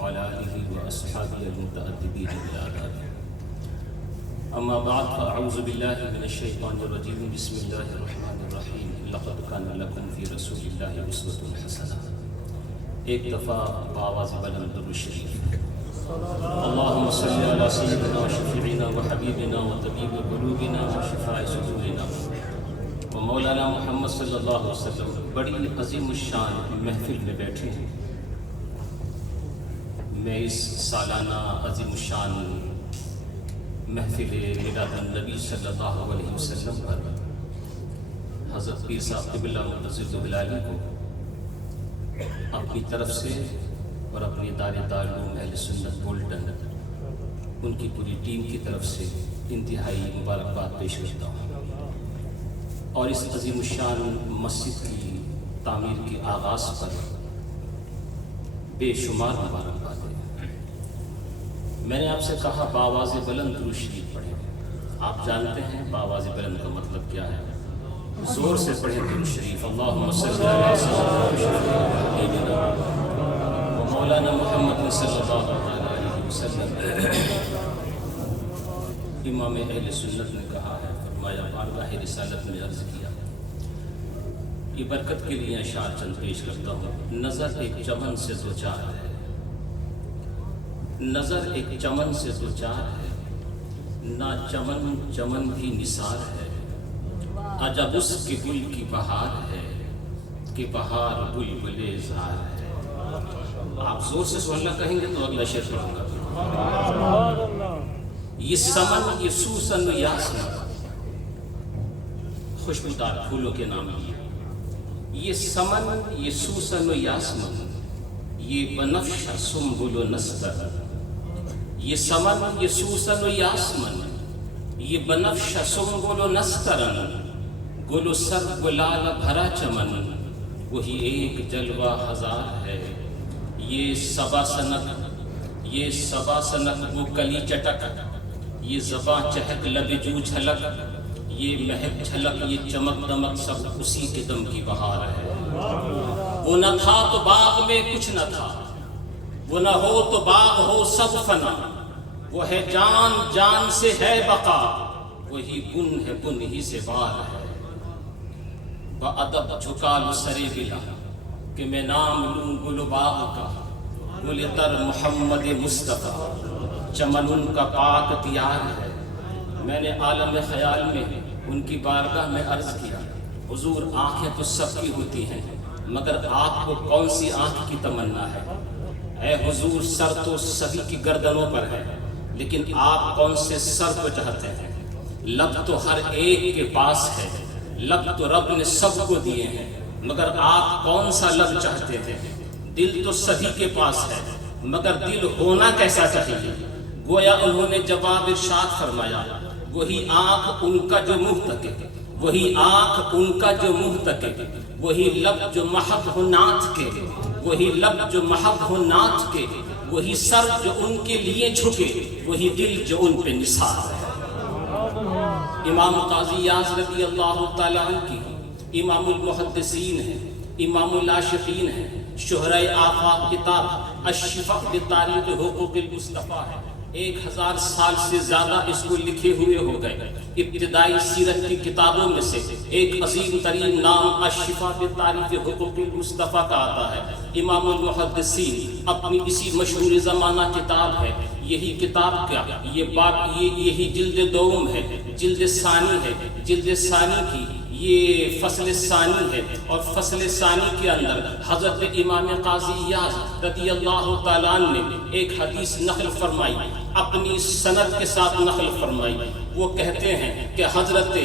وعلى آله وأصحابه المتأدبين بالآداب. أما بعد فأعوذ بالله من الشيطان الرجيم. بسم الله الرحمن الرحيم. لقد كان لكم في رسول الله أسوة حسنة. ایک دفعہ بآواز بلند درود شریف. اللهم صل على سيدنا وشفيعنا وحبيبنا وطبيب قلوبنا وشفاء صدورنا ومولانا محمد صلی اللہ علیہ وسلم. بڑی عظیم الشان محفل میں بیٹھے ہیں. میں اس سالانہ عظیم الشان محفل میلاد النبی صلی اللہ علیہ وسلم پر حضرت پیر صاحب قبلہ مقدس العالی کو اپنی طرف سے اور اپنی دارالعلوم اہل سنت بولٹن ان کی پوری ٹیم کی طرف سے انتہائی مبارکباد پیش کرتا ہوں. اور اس عظیم الشان مسجد کی تعمیر کے آغاز پر بے شمار مبارکباد ہے. میں نے آپ سے کہا بآواز بلند درود شریف پڑھیں. آپ جانتے ہیں بآواز بلند کا مطلب کیا ہے. زور سے پڑھیں درود شریف. اللہم صلی علی سیدنا مولانا محمد صلی اللہ علیہ وسلم. امام اہل سنت نے کہا ہے، فرمایا بارگاہ رسالت میں عرض کیا. یہ برکت کے لیے اشعار چند پیش کرتا ہوں. نظر ایک چمن سے دو چار ہے، نظر ایک چمن سے دو چار ہے، نہ چمن چمن بھی نثار ہے. عجب اس کے گل کی بہار ہے کہ بہار بلبل اظہار ہے. آپ زور سے سبحان اللہ کہیں گے تو اگلا شعر پڑھوں گا. یہ سمن یہ سوسن و یاسمن خوشبودار پھولوں کے نام لیے. یہ سمن یہ سوسن و یاسمن یہ بنفش سنبل و نستر. یہ سمن یہ سوسن و یاسمن یہ بنفش سنبل و نسترن. گل و سر گلال بھرا چمن وہی ایک جلوہ ہزار ہے. یہ صبا سنک وہ کلی چٹک، یہ زباں چہک لب جو جھلک، یہ مہک جھلک یہ چمک دمک سب اسی کے دم کی بہار ہے. وہ نہ تھا تو باغ میں کچھ نہ تھا، وہ نہ ہو تو باغ ہو سب فنا. وہ ہے جان جان سے ہے بقا، وہی بن ہے بن ہی سے بار ہے. بادب جھکا لو سرے بلا کہ میں نام لوں گل و باغ کا. گل تر محمد مصطفیٰ چمن ان کا پاک تیار ہے. میں نے عالم خیال میں ان کی بارگاہ میں عرض کیا، حضور آنکھیں تو سب کی ہوتی ہیں مگر آپ کو کون سی آنکھ کی تمنا ہے. اے حضور سر تو سبھی کی گردنوں پر ہے لیکن آپ کون سے سر کو چاہتے ہیں. لب تو ہر ایک کے پاس ہے، لب تو رب نے سب کو دیے ہیں مگر آپ کون سا لب چاہتے ہیں. دل تو سبھی کے پاس ہے مگر دل ہونا کیسا چاہیے. گویا انہوں نے جواب ارشاد فرمایا، وہی آنکھ ان کا جو منہ تکے، وہی آنکھ ان کا جو منہ تکے، وہی لب جو محب ہو نعت کے، وہی لب جو محب ہو نعت کے، وہی سر جو ان کے لیے جھکے، وہی دل جو ان پہ نثار ہے. امام قاضی یاز رضی اللہ تعالیٰ عنہ کی امام المحدثین ہیں، امام العاشقین ہیں. شہرۂ آفاق کتاب الشفاء بتاریخ حقوق المصطفیٰ ہے. 1000 سال سے زیادہ اس کو لکھے ہوئے ہو گئے. ابتدائی سیرت کی کتابوں میں سے ایک عظیم ترین نام الشفاء بتاریخ حقوق المصطفیٰ کا آتا ہے. امام المحدثین اپنی اسی مشہور زمانہ کتاب ہے. یہی کتاب کا یہی جلد دوم ہے، جلد ثانی ہے. جلد ثانی کی یہ فصل ثانی ہے اور فصل ثانی کے اندر حضرت امام قاضی یاز رضی اللہ تعالیٰ عنہ نے ایک حدیث نقل فرمائی، اپنی سند کے ساتھ نقل فرمائی. وہ کہتے ہیں کہ حضرت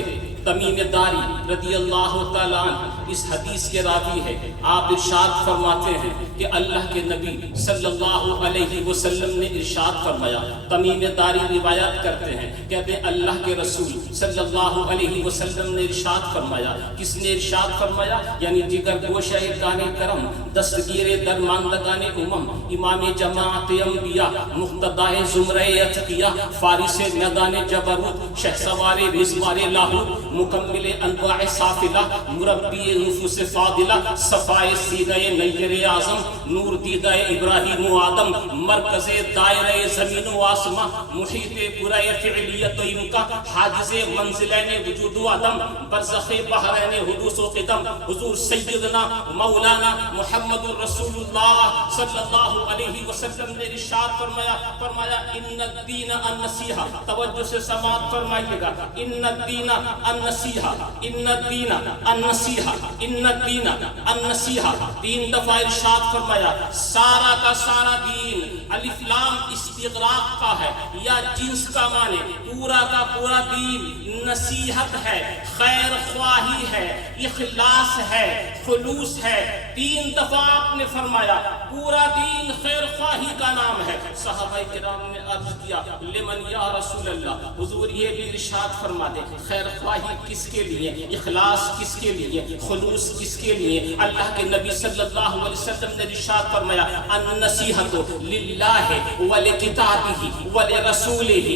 تمیم داری رضی اللہ تعالیٰ عنہ اس حدیث کے راوی ہے. آپ ارشاد فرماتے ہیں کہ اللہ کے نبی صلی اللہ علیہ وسلم نے ارشاد فرمایا. تمیم داری روایت کرتے ہیں، کہتے ہیں اللہ کے رسول صلی اللہ علیہ وسلم نے ارشاد فرمایا. کس نے ارشاد فرمایا؟ یعنی جگر گوشہ گان کرم، دستگیر درماندگان امم، امام جماعت انبیاء، مقتدائے زمرہ اتقیاء، فارس میدان جبروت، شہسوار مزمار لاہور، مکمل انواع سافلہ، مربی نفوس فاضلہ، صفائے سینہ نیر اعظم، نور دیدہ ابراہیم و آدم، مرکز دائرہ زمین و آسماں، محیط پورہ فعلیت و امکا، حاجز منزلین وجود و عدم، برزخ بحرین حدوث و قدم، حضور سیدنا مولانا محمد رسول اللہ صلی اللہ علیہ وسلم نے ارشاد فرمایا ان الدین النصیحہ، توجہ سے سماعت فرمائیے گا، ان الدین النصیحہ، ان الدین النصیحہ، ان الدین النصیحہ، 3 دفعہ ارشاد فرمایا سارا کا سارا دین، الف لام استغراق کا ہے یا جنس کا معنی، پورا کا پورا دین نصیحت ہے، خیر خواہی ہے، اخلاص ہے، خلوص ہے۔ 3 دفعہ آپ نے فرمایا پورا دین خیر خواہی کا نام ہے۔ صحابہ کرام نے عرض کیا لمن یا رسول اللہ، حضور یہ بھی ارشاد فرما دے خیر خواہی کس کے لیے، اخلاص کس کے لیے، خلوص کس کے لیے؟ اللہ کے نبی صلی اللہ علیہ وسلم نے ارشاد فرمایا النصیحۃ للہ ولکتابہ ولرسولہ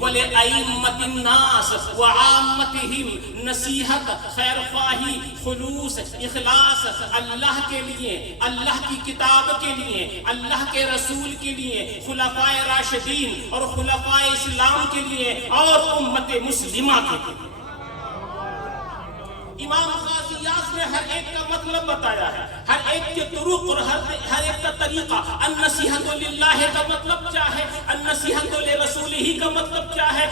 ولائمۃ الناس وعامتہم، نصیحت، خیر خواہی، خلوص، اخلاص اللہ کے لیے، اللہ کی کتاب کے لیے، اللہ کے رسول کے لیے، خلفائے راشدین اور خلفائے اسلام کے لیے اور امت مسلمہ کے لیے۔ امام قاضی یاز نے ہر ایک کا مطلب بتایا ہے، ہر ایک کے طرق اور ہر ایک کا طریقہ۔ النصیحۃ للہ کا مطلب کیا ہے، النصیحۃ لرسولہ کا مطلب کیا ہے،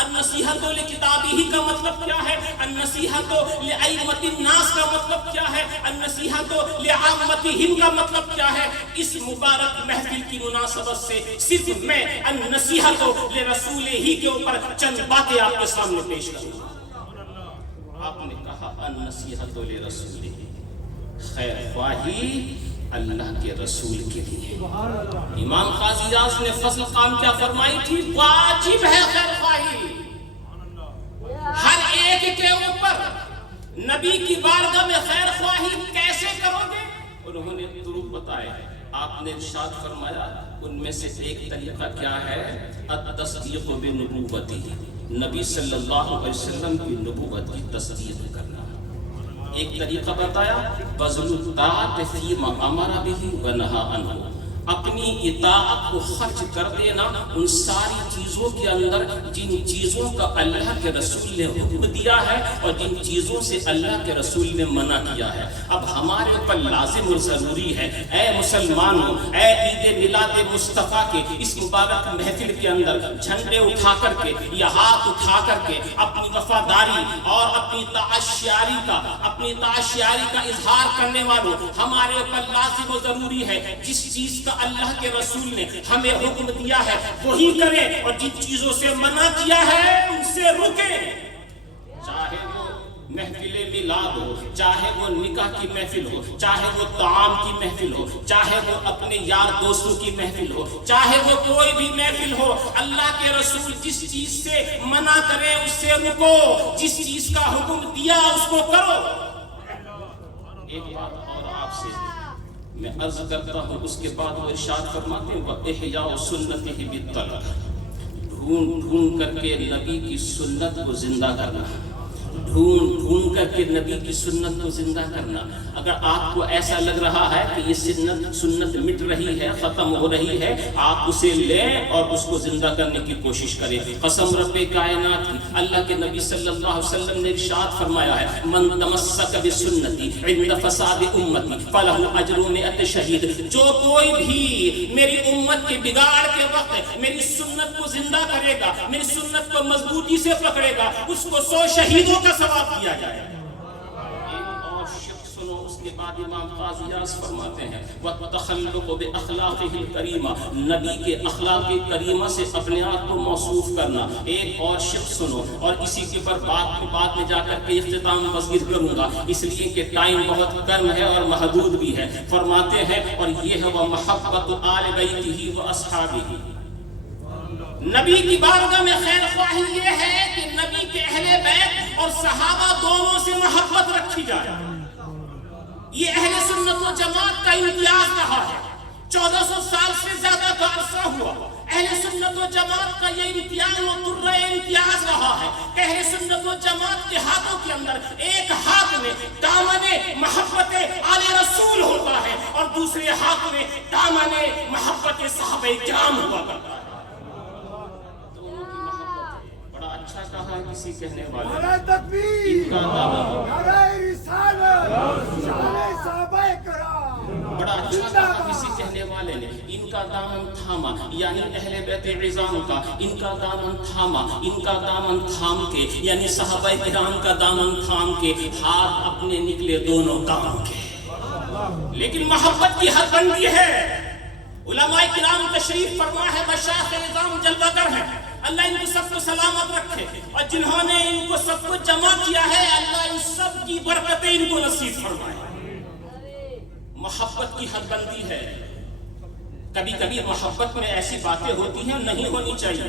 النصیحۃ لکتابہ کا مطلب کیا ہے، النصیحۃ لائمۃ الناس کا مطلب کیا ہے، النصیحۃ لعامتہم کا مطلب کیا ہے۔ اس مبارک محفل کی مناسبت سے صرف میں النصیحۃ لرسولہ کے اوپر چند باتیں آپ کے سامنے پیش کروں۔ آپ نے کہا النصیحۃ لرسولہ، خیر خواہی اللہ کے رسول کے لیے۔ امام قاضی یاز نے فصل قام کیا فرمائی تھی، واجب ہے خیر خواہی ہر ایک کے اوپر۔ نبی کی بارگاہ میں خیر خواہی کیسے کرو گے؟ انہوں نے طرق بتائے، آپ نے ارشاد فرمایا ان میں سے ایک طریقہ کیا ہے، التصدیق بنبوتہ، نبی صلی اللہ علیہ وسلم کی نبوت کی تصدیق کرنا۔ ایک طریقہ بتایا بذل الطاعت فیما امر بہ ونہی عنہ، اپنی اطاعت کو خرچ کر دینا ان ساری چیزوں کے اندر جن چیزوں کا اللہ کے رسول نے حکم دیا ہے اور جن چیزوں سے اللہ کے رسول نے منع کیا ہے۔ اب ہمارے اوپر لازم اور ضروری ہے، اے مسلمانوں، اے عید میلاد مصطفیٰ کے اس مبارک محفل کے اندر جھنڈے اٹھا کر کے یا ہاتھ اٹھا کر کے اپنی وفاداری اور اپنی تعاشیاری کا اظہار کرنے والوں، ہمارے اوپر لازم و ضروری ہے جس چیز کا اللہ کے رسول نے ہمیں حکم دیا ہے وہی کریں، اور جن چیزوں سے منع کیا ہے ان سے رکیں۔ چاہے وہ محفل میلاد ہو، چاہے وہ نکاح کی محفل ہو، چاہے وہ طعام کی محفل ہو، چاہے وہ اپنے یار دوستوں کی محفل ہو، چاہے وہ کوئی بھی محفل ہو، اللہ کے رسول جس چیز سے منع کرے اس سے رکو، جس چیز کا حکم دیا اس کو کرو۔ ایک بات اور آپ سے میں عرض کرتا ہوں، اس کے بعد وہ ارشاد فرماتے ہیں وَإِحْيَاءُ سُنَّتِهِ بِالطَّلَبِ، ڈھونڈ کر کے نبی کی سنت کو زندہ کرنا، ڈھونڈ کر کے نبی کی سنت کو زندہ کرنا۔ اگر آپ کو ایسا لگ رہا ہے کہ یہ سنت مٹ رہی ہے، ختم ہو رہی ہے، آپ اسے لیں اور اس کو زندہ کرنے کی کوشش کریں۔ قسم رب کائنات کی، اللہ کے نبی صلی اللہ علیہ وسلم نے ارشاد فرمایا ہے من تمسک بسنتی عند فساد امتی فلہ اجر 100 شہید، جو کوئی بھی میری امت کے بگاڑ کے وقت میری سنت کو زندہ کرے گا، میری سنت کو مضبوطی سے پکڑے گا، اس کو 100 شہیدوں کا ثواب دیا جائے گا۔ ایک اور شخص سنو، اس کے بعد امام قاضی یاز فرماتے ہیں وَتَخَلُّقُ بِأَخْلَاقِهِ الْكَرِیمَةِ، نبی کے اخلاق کریمہ سے اپنے آپ کو موصوف کرنا۔ ایک اور شخص سنو، اور اسی کے پر بات میں جا کر کے اختتام مسجد کروں گا، اس لیے کہ ٹائم بہت کم ہے اور محدود بھی ہے۔ فرماتے ہیں اور یہ ہے وَمَحَبَّةُ آلِ بَيْتِهِ وَأَصْحَابِهِ، نبی کی بارگاہ میں خیر خواہی یہ ہے کہ نبی کے اہل بیت اور صحابہ دونوں سے محبت رکھی جائے۔ یہ اہل سنت و جماعت کا امتیاز رہا ہے، 1400 سال سے زیادہ کا عرصہ ہوا اہل سنت و جماعت کا یہ امتیاز و درہ امتیاز رہا ہے کہ اہل سنت و جماعت کے ہاتھوں کے اندر ایک ہاتھ میں دامن محبت آل رسول ہوتا ہے اور دوسرے ہاتھ میں دامن محبت صحابہ کرام ہوا کرتا ہے. دونوں کی محبت ہے. بڑا اچھا کہا ہے کسی کہنے والے نعرہ تکبیر، ان کا دامن، نعرہ رسالت، شان صحابہ کرام. بڑا اچھا کہا کسی کہنے والے نے، ان کا دامن تھاما، یعنی اہل بیت عظام کا ان کا دامن تھاما، ان کا دامن تھام کے یعنی صحابہ کرام کا دامن تھام کے ہاتھ اپنے نکلے دونوں کام کے. لیکن محبت کی حد بندی ہے. علماء کرام تشریف فرما ہے، مشایخ نظام جلوہ گر ہے، اللہ ان کو سب کو سلامت رکھے، اور جنہوں نے ان کو سب کو جمع کیا ہے اللہ ان سب کی برکتیں ان کو نصیب فرمائے. محبت کی حد بندی ہے. کبھی کبھی محبت میں ایسی باتیں ہوتی ہیں نہیں ہونی چاہیے.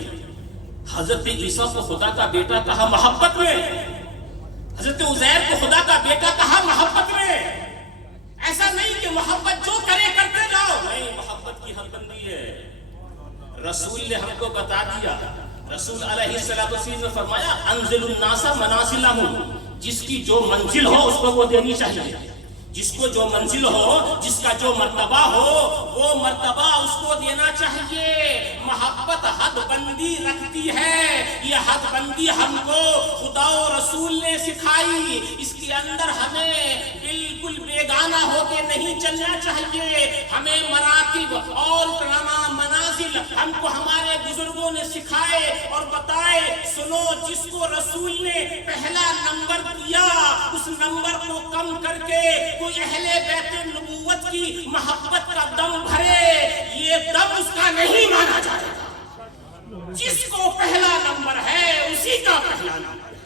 حضرت عیسیٰ کو خدا کا بیٹا کہا محبت میں، حضرت عزیر کو خدا کا بیٹا کہا محبت میں. ایسا نہیں کہ محبت جو کرے کرتے جاؤ، نہیں، محبت کی حد بندی ہے. رسول نے ہم کو بتا دیا، رسول علیہ السلام نے فرمایا انزل الناس منازلہم، جس کی جو منزل ہو اس کو وہ دینی چاہیے. جس کو جو منزل ہو، جس کا جو مرتبہ ہو وہ مرتبہ اس کو دینا چاہیے. محبت حد بندی رکھتی ہے. یہ حد بندی ہم کو خدا و رسول نے سکھائی. اس کے اندر ہمیں بالکل بیگانہ ہو کے نہیں چلنا چاہیے. ہمیں مراتب اور منازل ہم کو ہمارے بزرگوں نے سکھائے اور بتائے. سنو، جس کو رسول نے پہلا نمبر دیا اس نمبر کو کم کر کے کوئی اہل بیت نبوت کی محبت کا دم بھرے، یہ دم اس کا نہیں مانا جائے گا. جس کو پہلا نمبر ہے اسی کا پہلا نمبر ہے.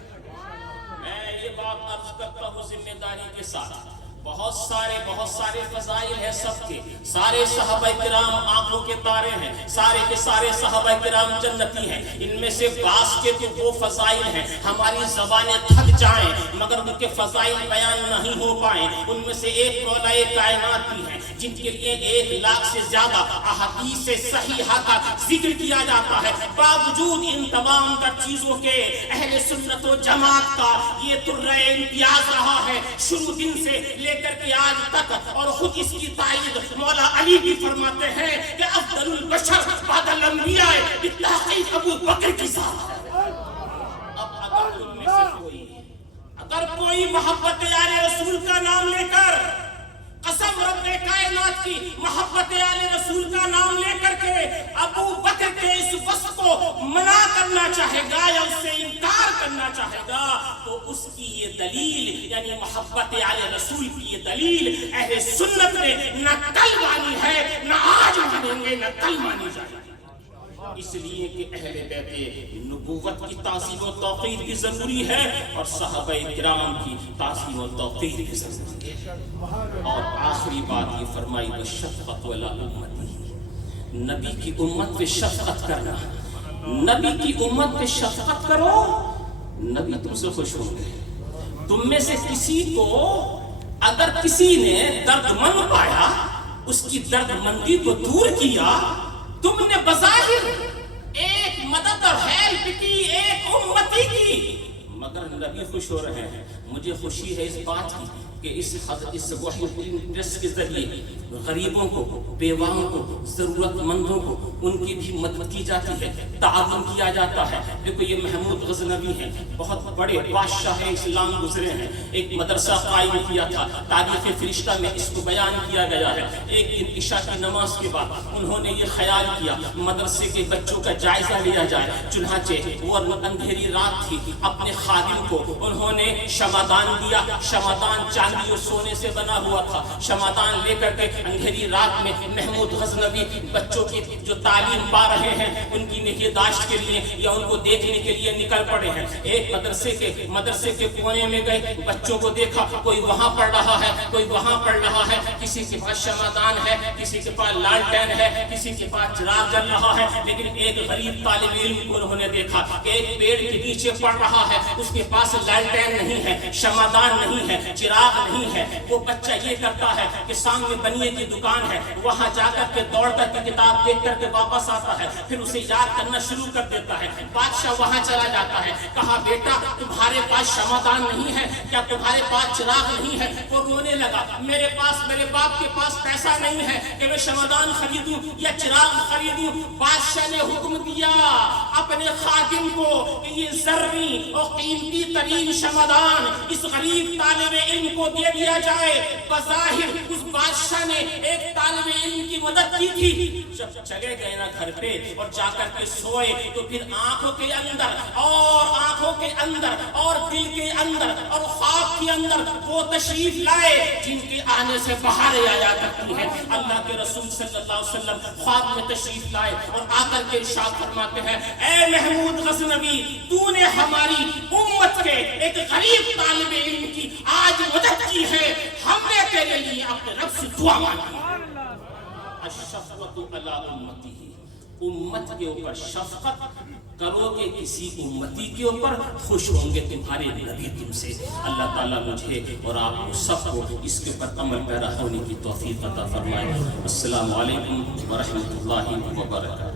میں یہ بات عرض کرتا ہوں ذمہ داری کے ساتھ. بہت سارے فضائل ہیں سب کے. سارے صحابہ کرام آنکھوں کے تارے ہیں، سارے کے سارے صحابہ کرام جنتی ہیں. ان میں سے بعض کے تو وہ فضائل ہیں ہماری زبانیں تھک جائیں مگر ان کے فضائل بیان نہیں ہو پائیں. ان میں سے ایک مولا کائنات بھی ہیں جن کے لیے 1,00,000 سے زیادہ احادیث صحیحہ کا ذکر کیا جاتا ہے. باوجود ان تمام تر چیزوں کے اہل سنت و جماعت کا یہ درہ امتیاز رہا ہے شروع دن سے لے کر کے آج تک. اور خود اس کی تائید مولا علی بھی فرماتے ہیں کہ افضل البشر بعد الانبیاء بالتحقیق ابو بکر کی ذات ہے. اب اگر کوئی محبت آل رسول کا نام لے کر، قسم رب کائنات کی، محبت آل رسول کا نام لے کر کے ابو بکر کے اس وصف کو منع کرنا چاہے گا یا اس سے انکار کرنا چاہے گا تو اس کی یہ دلیل یعنی محبت آل رسول کی یہ دلیل اہل سنت نے نہ کل مانی ہے، نہ آج مانیں گے، نہ کل مانی جائے. اس لیے کہ اہل بیت نبوت کی تعظیم و توقیر بھی ضروری ہے اور صحابہ کرام کی تعظیم و توقیر بھی ضروری ہے. اور آخری بات یہ فرمائی شفقت والا امتی، نبی کی امت پہ شفقت کرنا. نبی کی امت پہ شفقت کرو، نبی تم سے خوش ہوں گے. تم میں سے کسی کو اگر کسی نے درد مند پایا، اس کی درد مندی کو دور کیا، تم نے بظاہر ایک مدد اور ہیلپ کی، ایک امتی کی، مگر نبی خوش ہو رہے ہیں. مجھے خوشی ہے اس بات کی کہ اس وحی پریس کے ذریعے غریبوں کو، بیواؤں کو، ضرورت مندوں کو ان کی بھی مدد کی جاتی ہے، تعاون کیا جاتا ہے. دیکھو یہ محمود غزنوی ہیں، بہت بڑے بادشاہ اسلام گزرے ہیں. ایک مدرسہ قائم کیا تھا، تاریخ فرشتہ میں اس کو بیان کیا گیا ہے. ایک دن عشاء کی نماز کے بعد انہوں نے یہ خیال کیا مدرسے کے بچوں کا جائزہ لیا جائے. چنانچہ وہ اندھیری رات تھی، اپنے خادم کو انہوں نے شمعدان دیا. شمعدان چاندی اور سونے سے بنا ہوا تھا. شمعدان لے کر کے اندھیری رات میں محمود غزنوی بچوں کی جو تعلیم پا رہے ہیں ان کی نگہداشت کے لیے یا ان کو دیکھنے کے لیے نکل پڑے ہیں. ایک مدرسے کے کونے میں گئے، بچوں کو دیکھا، کوئی وہاں پڑھ رہا ہے، کوئی وہاں پڑھ رہا ہے. کسی کے پاس شمعدان ہے، کسی کے پاس لالٹین ہے، کسی کے پاس چراغ جل رہا ہے. لیکن ایک غریب طالب علم کو انہوں نے دیکھا کہ ایک پیڑ کے نیچے پڑھ رہا ہے، اس کے پاس لالٹین نہیں ہے، شمعدان نہیں ہے. چراغ نہیں ہے. وہ بچہ یہ کرتا ہے کہ سامنے بنیے کی دکان ہے, وہاں جا کر کے دوڑ کر کے کتاب دیکھ کر کے واپس آتا ہے, پھر اسے یاد کرنا شروع کر دیتا ہے. بادشاہ وہاں چلا جاتا ہے, کہا بیٹا تمہارے پاس شمعدان نہیں ہے کیا, تمہارے پاس چراغ نہیں ہے؟ وہ رونے لگا, میرے باپ کے پاس پیسہ نہیں ہے کہ میں شمعدان خریدوں یا چراغ خریدوں. بادشاہ نے حکم دیا اپنے خادم کو کہ یہ زرعی اور قیمتی ترین شمعدان اس غریب طالب علم کو دے دیا جائے. بظاہر اس بادشاہ نے ایک طالب علم کی مدد کی تھی. جب چلے گئے نا گھر پہ اور جا کر کے سوئے تو پھر آنکھوں کے اندر اور دل کے اندر اور خواب کے اندر وہ تشریف لائے جن کے آنے سے بہاریں آیا کرتی ہیں. اللہ کے رسول صلی اللہ علیہ وسلم خواب میں تشریف لائے اور آ کر کے ارشاد فرماتے ہیں, اے محمود غزنوی, تو نے ہماری امت کے ایک غریب طالب علم کی آج مدد کی ہے, ہم نے تیرے لیے اپنے رب سے دعا مانگی. الشفقۃ علی امتی, امت کے اوپر شفقت کرو گے کسی امتی کے اوپر خوش ہوں گے تمہارے نبی تم سے. اللہ تعالیٰ مجھے اور آپ کو سب کو اس کے اوپر عمل پیرا ہونے کی توفیق عطا فرمائے. السلام علیکم ورحمۃ اللہ وبرکاتہ.